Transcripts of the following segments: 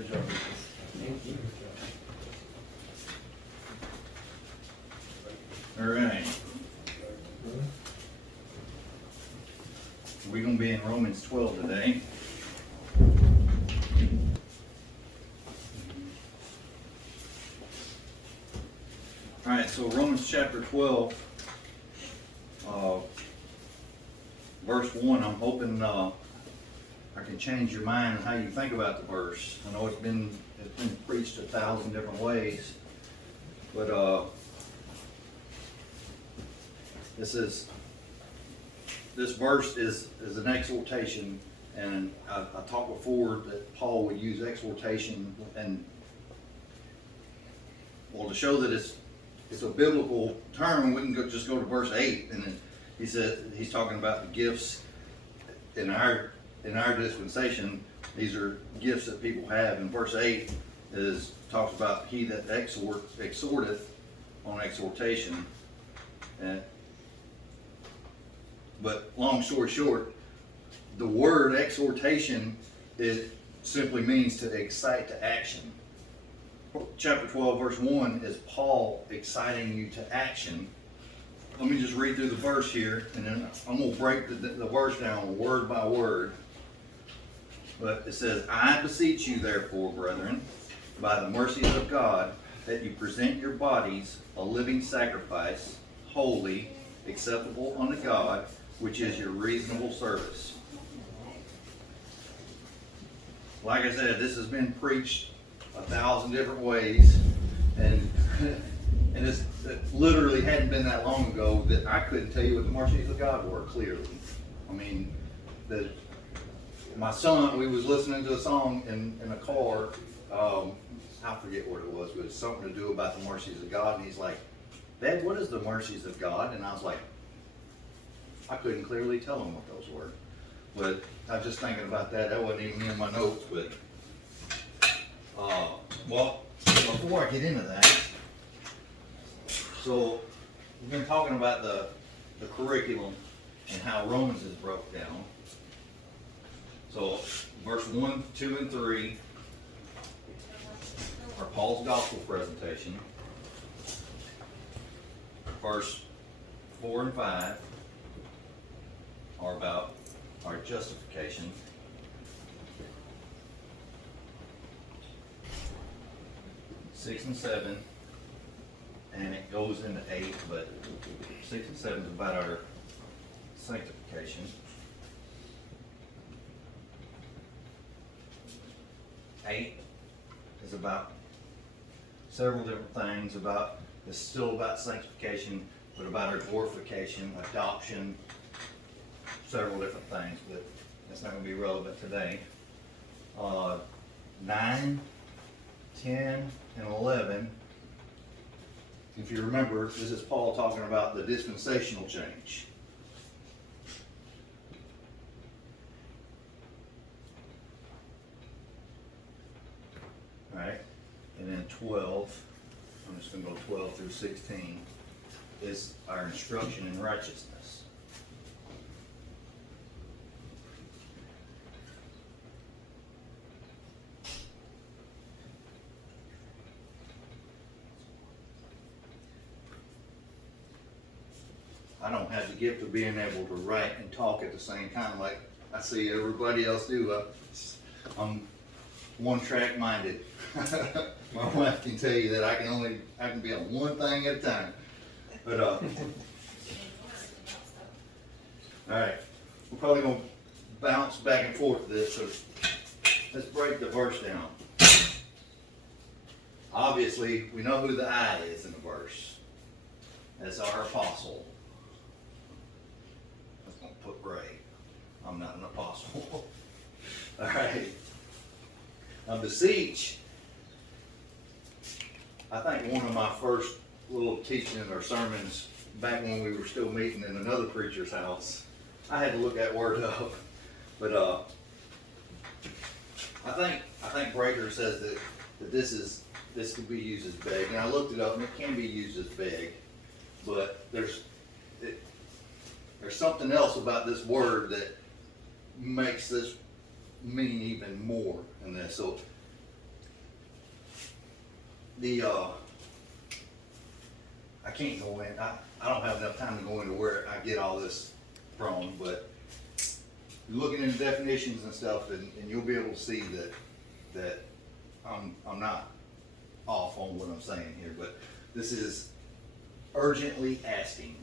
Good job. All right. We're going to be in Romans 12 today. All right, so Romans chapter 12, verse 1, I'm hoping I can change your mind on how you think about the verse. I know it's been preached 1,000 different ways, but this verse is an exhortation, and I talked before that Paul would use exhortation, and well, to show that it's a biblical term, we can just go to verse 8, and then he said he's talking about the gifts in our dispensation. These are gifts that people have. And verse 8 talks about he that exhorteth on exhortation. But long story short, the word exhortation, it simply means to excite to action. Chapter 12, verse 1 is Paul exciting you to action. Let me just read through the verse here, and then I'm going to break the verse down word by word. But it says, I beseech you therefore, brethren, by the mercies of God, that you present your bodies a living sacrifice, holy, acceptable unto God, which is your reasonable service. Like I said, this has been preached 1,000 different ways, and it literally hadn't been that long ago that I couldn't tell you what the mercies of God were clearly. I mean, my son, we was listening to a song in a car, I forget what it was, but it's something to do about the mercies of God, and he's like, Dad, what is the mercies of God? And I was like, I couldn't clearly tell him what those were. But I was just thinking about that. That wasn't even in my notes, but well, before I get into that, so we've been talking about the curriculum and how Romans is broke down. So verse 1, 2, and 3 are Paul's gospel presentation. Verse 4 and 5 are about our justification. 6 and 7, and it goes into 8, but 6 and 7 is about our sanctification. 8 is about several different things. It's still about sanctification, but about our glorification, adoption, several different things, but that's not going to be relevant today. 9, 10, and 11, if you remember, this is Paul talking about the dispensational change. Alright, and then 12, I'm just going to go 12 through 16, is our instruction in righteousness. I don't have the gift of being able to write and talk at the same time like I see everybody else do. I'm one-track minded. My wife can tell you that I can be on one thing at a time. But all right, we're probably gonna bounce back and forth with this. So let's break the verse down. Obviously, we know who the I is in the verse. That's our apostle. I'm gonna put Ray. I'm not an apostle. All right. Beseech. I think one of my first little teaching or sermons back when we were still meeting in another preacher's house, I had to look that word up. But I think Breaker says that this could be used as beg, and I looked it up, and it can be used as beg, but there's something else about this word that makes this mean even more in this. So the I can't go in. I don't have enough time to go into where I get all this from, but looking into definitions and stuff, and you'll be able to see that I'm not off on what I'm saying here, but this is urgently asking.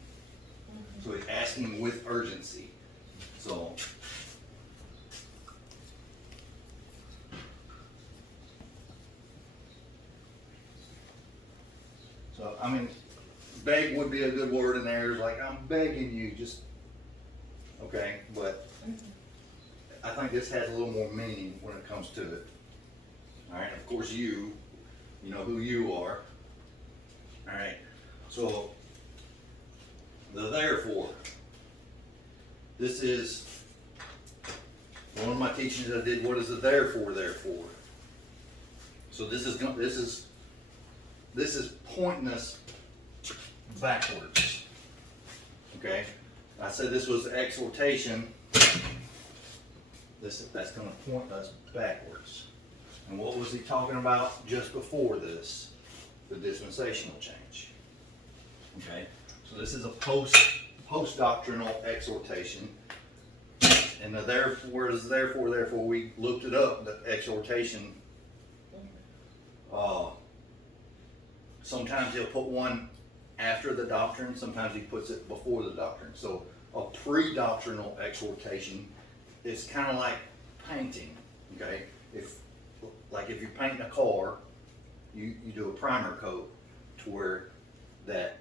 So he's asking with urgency. So I mean, beg would be a good word in there. It's like, I'm begging you, just okay. But I think this has a little more meaning when it comes to it. All right. Of course, you know who you are. All right. So the therefore. This is one of my teachings I did. What is the therefore? Therefore. So this is pointing us backwards. Okay. I said this was exhortation. That's going to point us backwards. And what was he talking about just before this? The dispensational change. Okay. So this is a post-doctrinal exhortation. And the therefore is therefore, we looked it up, the exhortation. Sometimes he'll put one after the doctrine, sometimes he puts it before the doctrine. So a pre-doctrinal exhortation is kind of like painting, okay? If you're painting a car, you do a primer coat to where that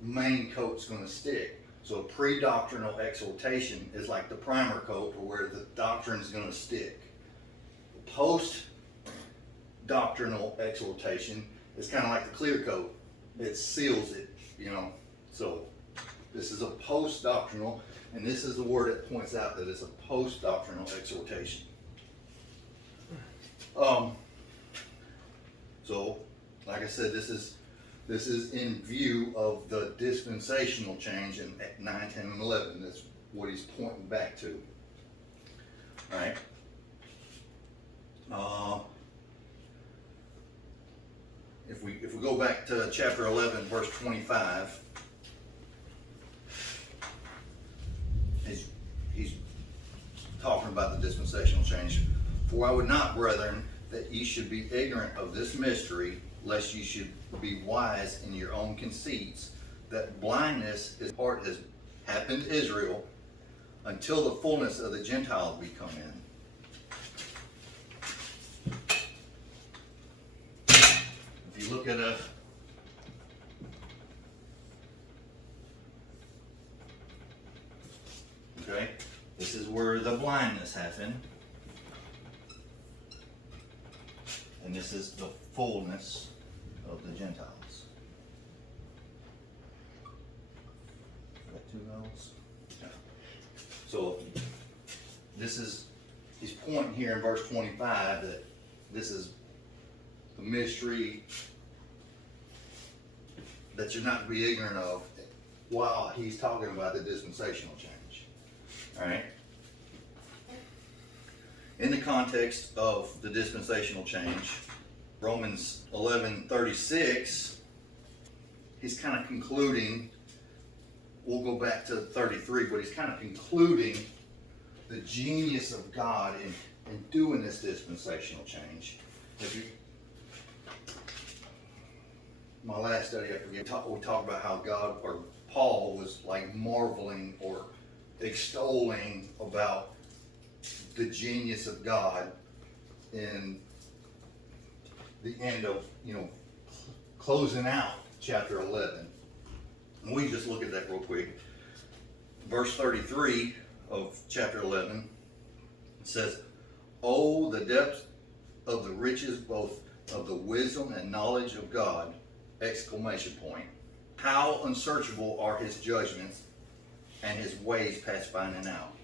main coat's going to stick. So a pre-doctrinal exhortation is like the primer coat to where the doctrine is going to stick. The post-doctrinal exhortation is kind of like the clear coat. It seals it, you know. So this is a post-doctrinal, and this is the word that points out that it's a post-doctrinal exhortation. So, like I said, this is in view of the dispensational change in 9, 10, and 11. That's what he's pointing back to. All right. If we go back to chapter 11, verse 25, he's talking about the dispensational change. For I would not, brethren, that ye should be ignorant of this mystery, lest ye should be wise in your own conceits, that blindness is part has happened to Israel until the fullness of the Gentiles be come in. If you look at okay, this is where the blindness happened. And this is the fullness of the Gentiles. Got 2 L's? Yeah. So he's pointing here in verse 25 that this is the mystery that you're not to be ignorant of while he's talking about the dispensational change. All right? In the context of the dispensational change, Romans 11:36, he's kind of concluding, we'll go back to 33, but he's kind of concluding the genius of God in doing this dispensational change. My last study, I forget, we talked about how God, or Paul, was like marveling or extolling about the genius of God in the end of, closing out chapter 11. And we just look at that real quick. Verse 33 of chapter 11 says, "Oh, the depth of the riches both of the wisdom and knowledge of God!" Exclamation point. "How unsearchable are his judgments and his ways past finding out!"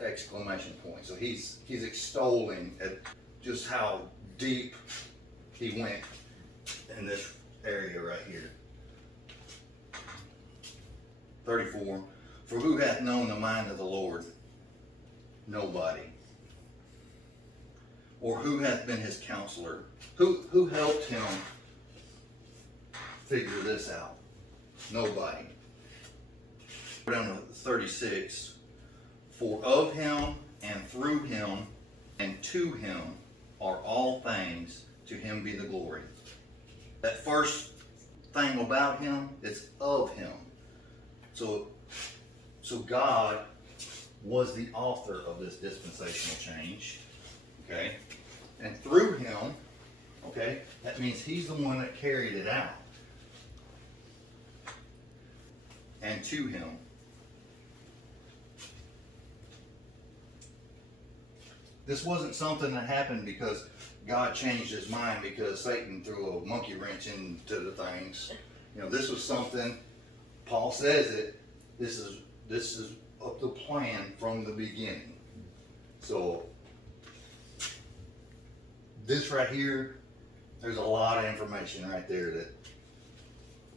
Exclamation point. So he's extolling at just how deep he went in this area right here. 34. "For who hath known the mind of the Lord? Nobody. Or who hath been his counselor? Who helped him figure this out. Nobody. Go down to 36. For of him and through him and to him are all things, to him be the glory. That first thing about him is of him. So God was the author of this dispensational change. Okay? And through him, okay, that means he's the one that carried it out. And to him. This wasn't something that happened because God changed his mind because Satan threw a monkey wrench into the things. You know, this was something, Paul says it, this is up the plan from the beginning. So this right here, there's a lot of information right there that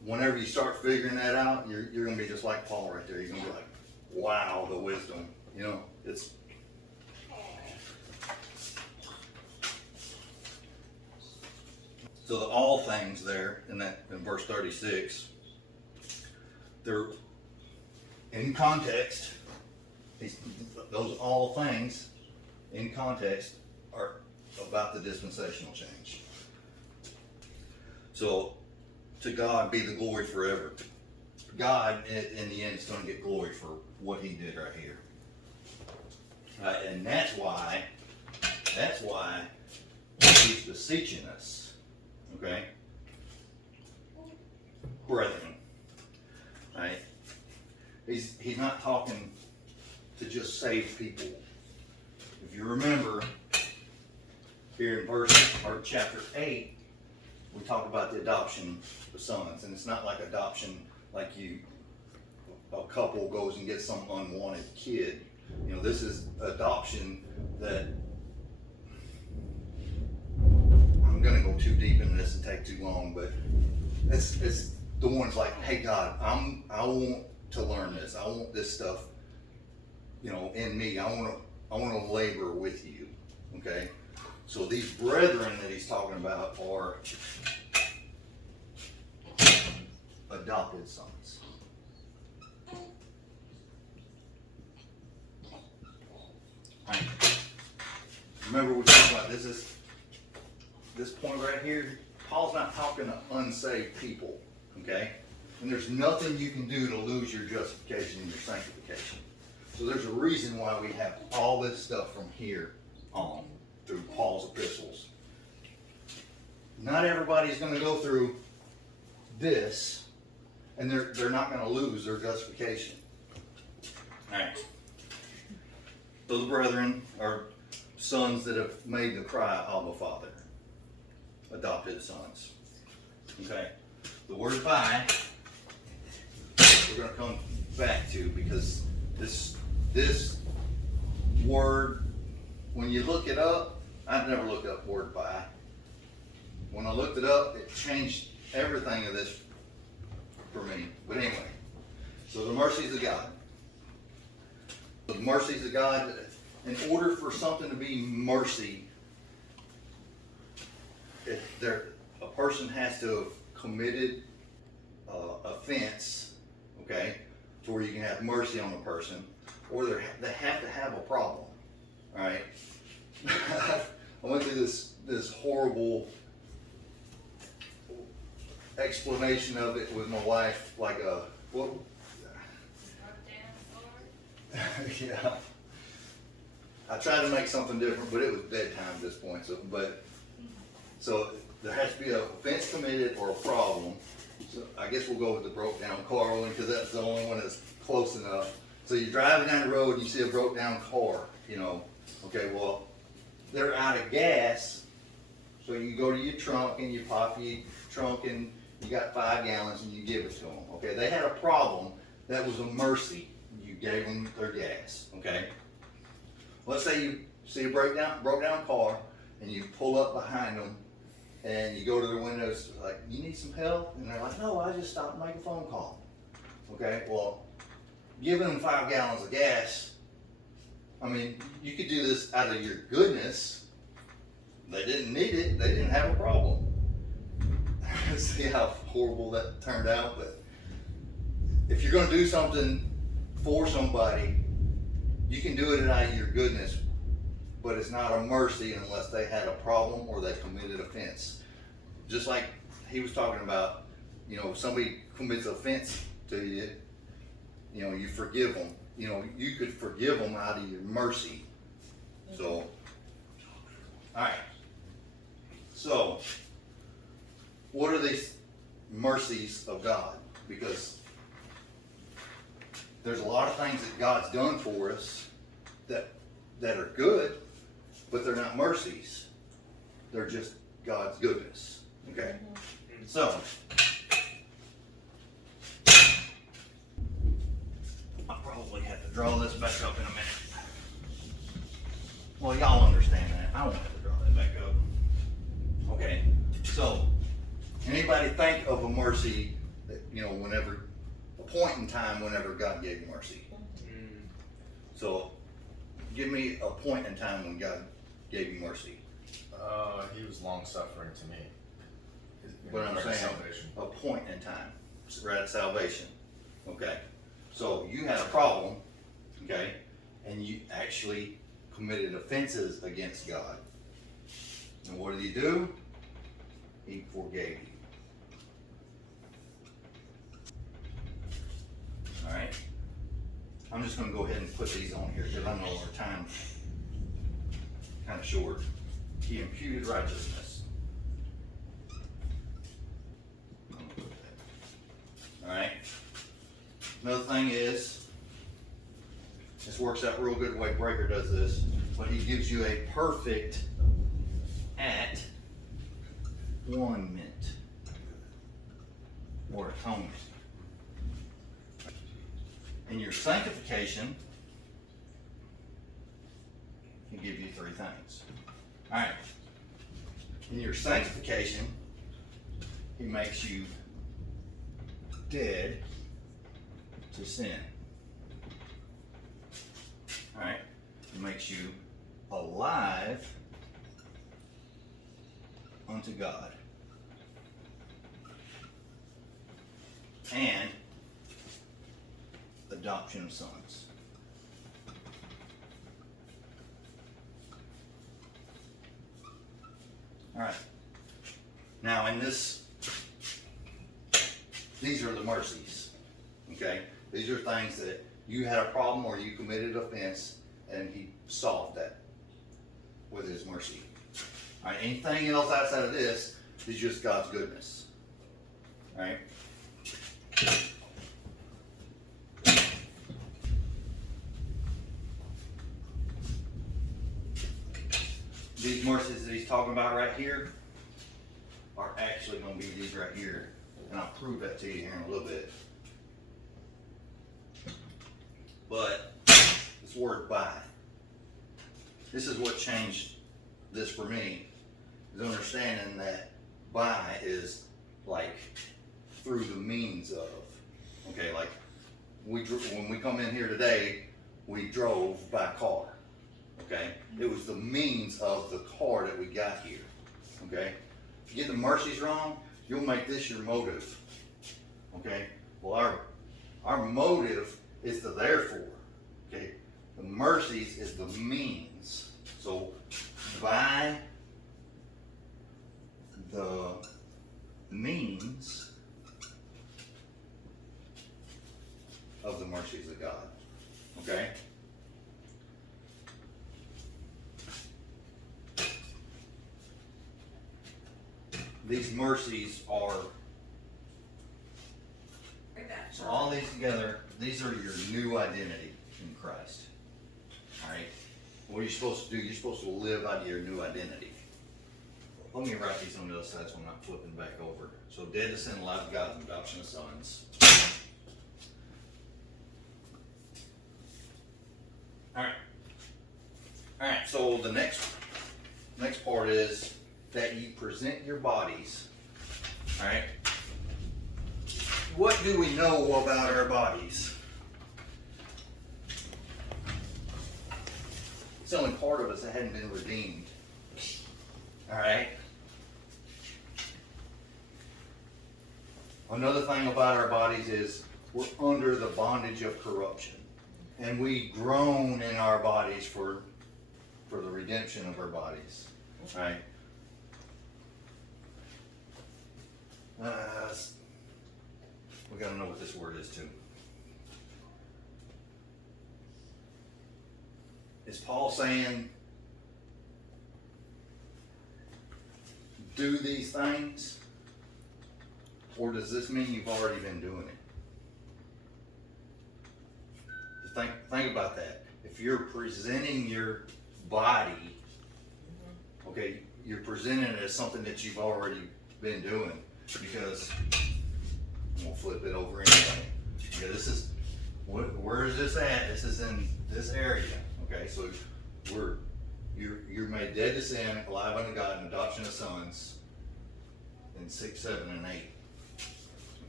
whenever you start figuring that out, you're going to be just like Paul right there. You're going to be like, wow, the wisdom. You know, it's... So the all things there in verse 36, they're in context. Those all things in context are about the dispensational change. So to God be the glory forever. God in the end is going to get glory for what he did right here. Right? And that's why he's beseeching us. Okay? Brethren. Right? He's not talking to just save people. If you remember, here in chapter 8, we talk about the adoption of sons. And it's not like adoption like a couple goes and gets some unwanted kid. You know, this is adoption that I'm going to go too deep into this and take too long, but it's the ones like, hey God, I want to learn this. I want this stuff, you know, in me. I want to labor with you. Okay? So these brethren that he's talking about are adopted sons. Right. Remember we talked about this point right here. Paul's not talking to unsaved people, okay? And there's nothing you can do to lose your justification and your sanctification. So there's a reason why we have all this stuff from here on through Paul's epistles. Not everybody's going to go through this, and they're not going to lose their justification. All right. So the brethren are sons that have made the cry, Abba, Father. Adopted sons. Okay. The word by, we're going to come back to, because this word, when you look it up, I've never looked up word by. When I looked it up, it changed everything of this for me. But anyway, so the mercies of God. The mercies of God, in order for something to be mercy, a person has to have committed offense, okay, to where you can have mercy on a person, or they have to have a problem. All right. I went through this horrible explanation of it with my wife, like yeah. I tried to make something different, but it was bedtime at this point. So there has to be an offense committed or a problem. So I guess we'll go with the broke down car only because that's the only one that's close enough. So you're driving down the road and you see a broke down car, you know. Okay, well, they're out of gas. So you go to your trunk and you pop your trunk and you got 5 gallons and you give it to them. Okay, they had a problem. That was a mercy. You gave them their gas. Okay. Let's say you see a broke down car and you pull up behind them and you go to their windows like, you need some help? And they're like, no, I just stopped to make a phone call. Okay, well, giving them 5 gallons of gas, I mean, you could do this out of your goodness. They didn't need it. They didn't have a problem. See how horrible that turned out, but if you're gonna do something for somebody, you can do it out of your goodness, but it's not a mercy unless they had a problem or they committed offense. Just like he was talking about, if somebody commits offense to you, you forgive them. You could forgive them out of your mercy. So, alright. So, what are these mercies of God? Because there's a lot of things that God's done for us that are good, but they're not mercies. They're just God's goodness. Okay? So, I'll probably have to draw this back up in a minute. Well, y'all understand that. I won't have to draw that back up. Okay, so anybody think of a mercy that, whenever, a point in time whenever God gave you mercy? So, give me a point in time when God gave you mercy. He was long suffering to me. But I'm saying salvation. a point in time, right at salvation. Okay, so you had a problem, okay, and you actually committed offenses against God. And what did he do? He forgave you. Alright. I'm just going to go ahead and put these on here because I know our time's kind of short. He imputed righteousness. Alright. Another thing is, this works out real good the way Breaker does this, but he gives you a perfect at-one-ment or atonement. In your sanctification, he gives you three things. Alright. In your sanctification, he makes you dead to sin. Alright? It makes you alive unto God. And adoption of sons. Alright. Now in this, these are the mercies. Okay? These are things that you had a problem or you committed offense and he solved that with his mercy. Alright, anything else outside of this is just God's goodness. Alright? These mercies that he's talking about right here are actually going to be these right here. And I'll prove that to you here in a little bit. But this word by, this is what changed this for me, is understanding that by is like through the means of. Okay, like when we come in here today, we drove by car. Okay, it was the means of the car that we got here. Okay, if you get the mercies wrong, you'll make this your motive. Okay, well our motive is the therefore. Okay, the mercies is the means. So by the means of the mercies of God. Okay? These mercies are, so all these together, these are your new identity in Christ. Alright? What are you supposed to do? You're supposed to live out of your new identity. Let me write these on the other side so I'm not flipping back over. So dead to sin, alive to God, and adoption of sons. Alright. Alright, so the next part is that you present your bodies. Alright? What do we know about our bodies? It's only part of us that hadn't been redeemed. Alright? Another thing about our bodies is we're under the bondage of corruption. And we groan in our bodies for the redemption of our bodies. Right? We gotta know what this word is too. Is Paul saying, do these things? Or does this mean you've already been doing it? Think about that. If you're presenting your body, okay, you're presenting it as something that you've already been doing, because I'm gonna flip it over anyway. Okay, this is, where is this at? This is in this area. Okay, so you're made dead to sin, alive unto God, and adoption of sons in 6, 7, and 8.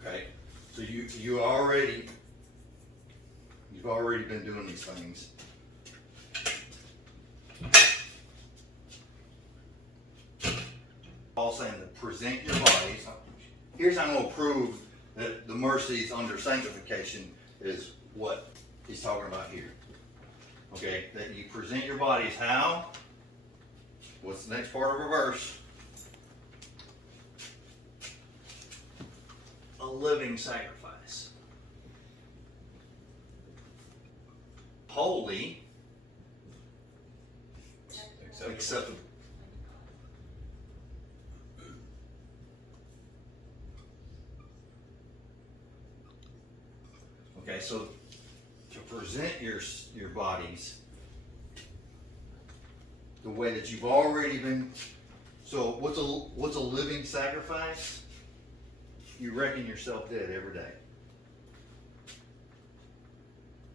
Okay, so you've already been doing these things. Paul saying to present your bodies. Here's how I'm going to prove that the mercies under sanctification is what he's talking about here. Okay, that you present your bodies how? What's the next part of a verse? A living sacrifice. Holy. Acceptable. Okay, so to present your bodies the way that you've already been. So what's a living sacrifice? You reckon yourself dead every day.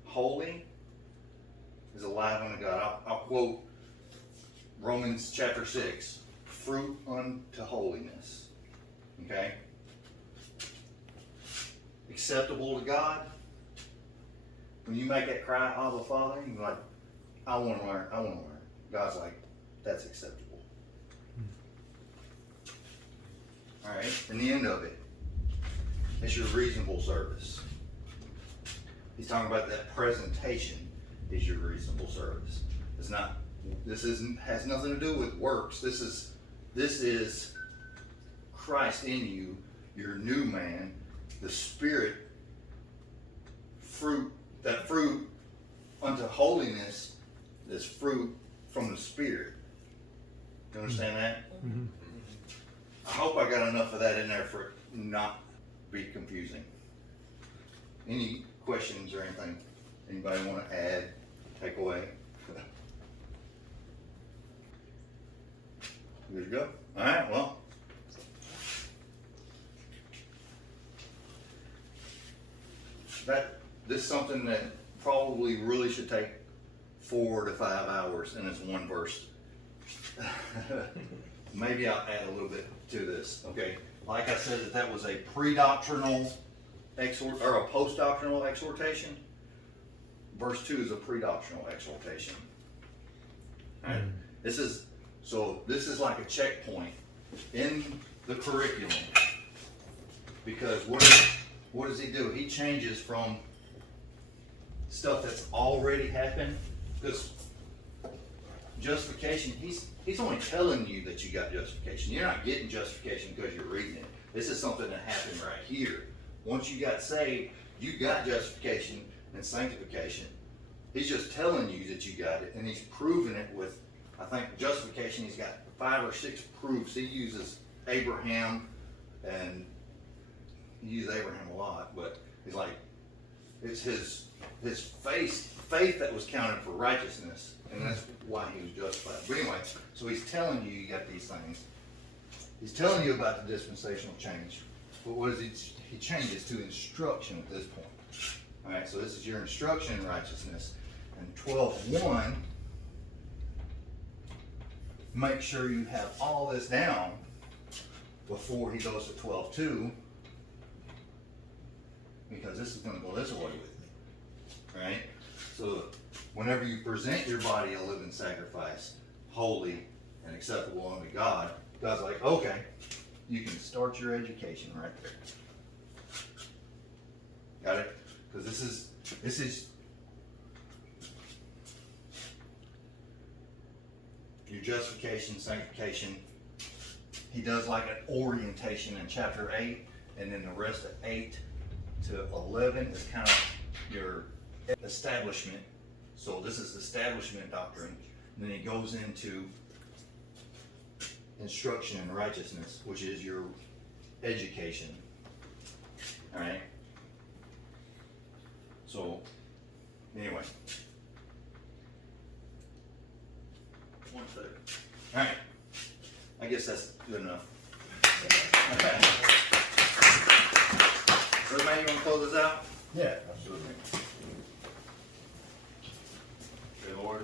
Holy is alive unto God. I'll quote Romans chapter 6. Fruit unto holiness. Okay? Acceptable to God. When you make that cry, Abba, Father, you're like, I want to learn. God's like, that's acceptable. All right? And the end of it, it's your reasonable service. He's talking about that presentation is your reasonable service. It's not. Has nothing to do with works. This is Christ in you, your new man, the Spirit, fruit. That fruit unto holiness is fruit from the Spirit. You understand that? Mm-hmm. I hope I got enough of that in there for it not be confusing. Any questions or anything? Anybody want to add, take away? Good to go? All right, well. This is something that probably really should take 4 to 5 hours in this one verse. Maybe I'll add a little bit to this. Okay, like I said, that was a pre-doctrinal or a post-doctrinal exhortation. Verse 2 is a pre-doctrinal exhortation. All right. This is like a checkpoint in the curriculum, because what does he do? He changes from stuff that's already happened, because justification, he's only telling you that you got justification. You're not getting justification because you're reading it. This is something that happened right here. Once you got saved, you got justification and sanctification. He's just telling you that you got it, and he's proving it with, I think, justification. He's got 5 or 6 proofs. He uses Abraham, and he uses Abraham a lot, but he's like, it's his faith that was counted for righteousness, and that's why he was justified. But anyway, so he's telling you got these things. He's telling you about the dispensational change. But what is he changes to instruction at this point. All right, so this is your instruction in righteousness. And 12:1, make sure you have all this down before he goes to 12:2, because this is going to go this way with me. All right? So whenever you present your body a living sacrifice, holy and acceptable unto God, God's like, okay, you can start your education right there. Got it? Cause this is your justification, sanctification. He does like an orientation in chapter 8, and then the rest of 8 to 11 is kind of your establishment. So this is establishment doctrine. And then he goes into instruction in righteousness, which is your education. All right. So anyway, 1/3. All right. I guess that's good enough. Brother Matt, you want to close this out? Yeah, absolutely. Dear Lord,